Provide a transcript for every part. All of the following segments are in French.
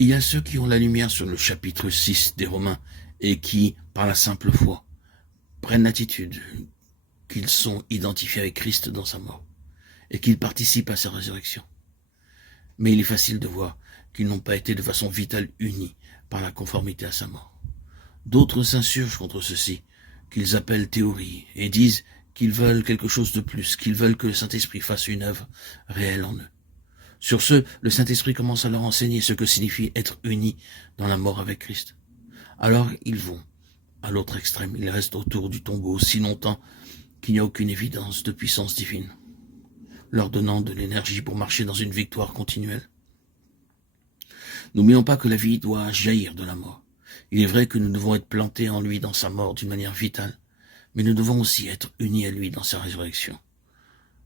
Il y a ceux qui ont la lumière sur le chapitre 6 des Romains et qui, par la simple foi, prennent l'attitude qu'ils sont identifiés avec Christ dans sa mort et qu'ils participent à sa résurrection. Mais il est facile de voir qu'ils n'ont pas été de façon vitale unis par la conformité à sa mort. D'autres s'insurgent contre ceci, qu'ils appellent théorie, et disent qu'ils veulent quelque chose de plus, qu'ils veulent que le Saint-Esprit fasse une œuvre réelle en eux. Sur ce, le Saint-Esprit commence à leur enseigner ce que signifie être unis dans la mort avec Christ. Alors ils vont à l'autre extrême, ils restent autour du tombeau si longtemps qu'il n'y a aucune évidence de puissance divine, leur donnant de l'énergie pour marcher dans une victoire continuelle. N'oublions pas que la vie doit jaillir de la mort. Il est vrai que nous devons être plantés en lui dans sa mort d'une manière vitale, mais nous devons aussi être unis à lui dans sa résurrection.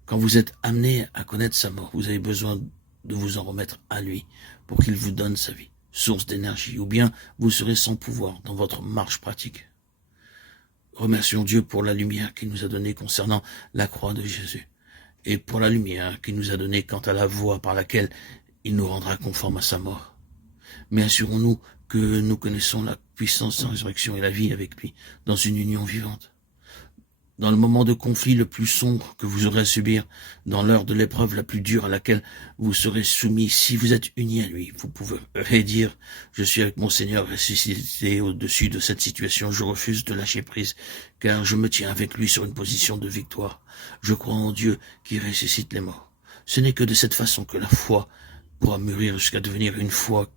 Quand vous êtes amenés à connaître sa mort, vous avez besoin de vous en remettre à lui pour qu'il vous donne sa vie, source d'énergie, ou bien vous serez sans pouvoir dans votre marche pratique. Remercions Dieu pour la lumière qu'il nous a donnée concernant la croix de Jésus, et pour la lumière qu'il nous a donnée quant à la voie par laquelle il nous rendra conformes à sa mort. Mais assurons-nous que nous connaissons la puissance de la résurrection et la vie avec lui, dans une union vivante. Dans le moment de conflit le plus sombre que vous aurez à subir, dans l'heure de l'épreuve la plus dure à laquelle vous serez soumis, si vous êtes unis à lui, vous pourrez dire « Je suis avec mon Seigneur ressuscité au-dessus de cette situation, je refuse de lâcher prise, car je me tiens avec lui sur une position de victoire. Je crois en Dieu qui ressuscite les morts. » Ce n'est que de cette façon que la foi pourra mûrir jusqu'à devenir une foi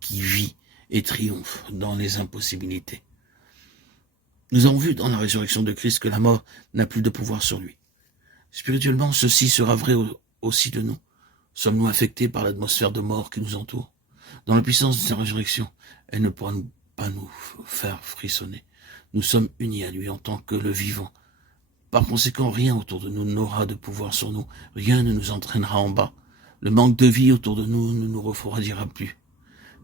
qui vit et triomphe dans les impossibilités. Nous avons vu dans la résurrection de Christ que la mort n'a plus de pouvoir sur lui. Spirituellement, ceci sera vrai aussi de nous. Sommes-nous affectés par l'atmosphère de mort qui nous entoure? Dans la puissance de sa résurrection, elle ne pourra pas nous faire frissonner. Nous sommes unis à lui en tant que le vivant. Par conséquent, rien autour de nous n'aura de pouvoir sur nous. Rien ne nous entraînera en bas. Le manque de vie autour de nous ne nous refroidira plus.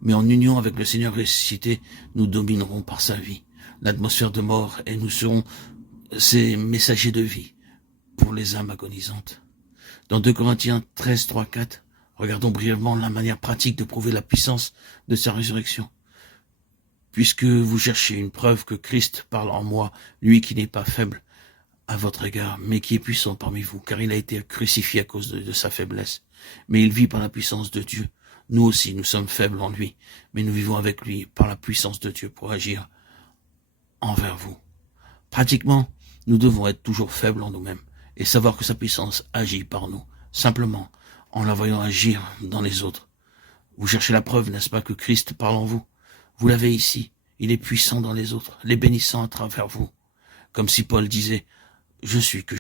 Mais en union avec le Seigneur ressuscité, nous dominerons par sa vie l'atmosphère de mort et nous serons ses messagers de vie pour les âmes agonisantes. Dans 2 Corinthiens 13, 3, 4, regardons brièvement la manière pratique de prouver la puissance de sa résurrection. Puisque vous cherchez une preuve que Christ parle en moi, lui qui n'est pas faible à votre égard, mais qui est puissant parmi vous, car il a été crucifié à cause de sa faiblesse, mais il vit par la puissance de Dieu. Nous aussi, nous sommes faibles en lui, mais nous vivons avec lui par la puissance de Dieu pour agir envers vous. Pratiquement, nous devons être toujours faibles en nous-mêmes et savoir que sa puissance agit par nous, simplement en la voyant agir dans les autres. Vous cherchez la preuve, n'est-ce pas, que Christ parle en vous? Vous l'avez ici, il est puissant dans les autres, les bénissant à travers vous. Comme si Paul disait, je suis que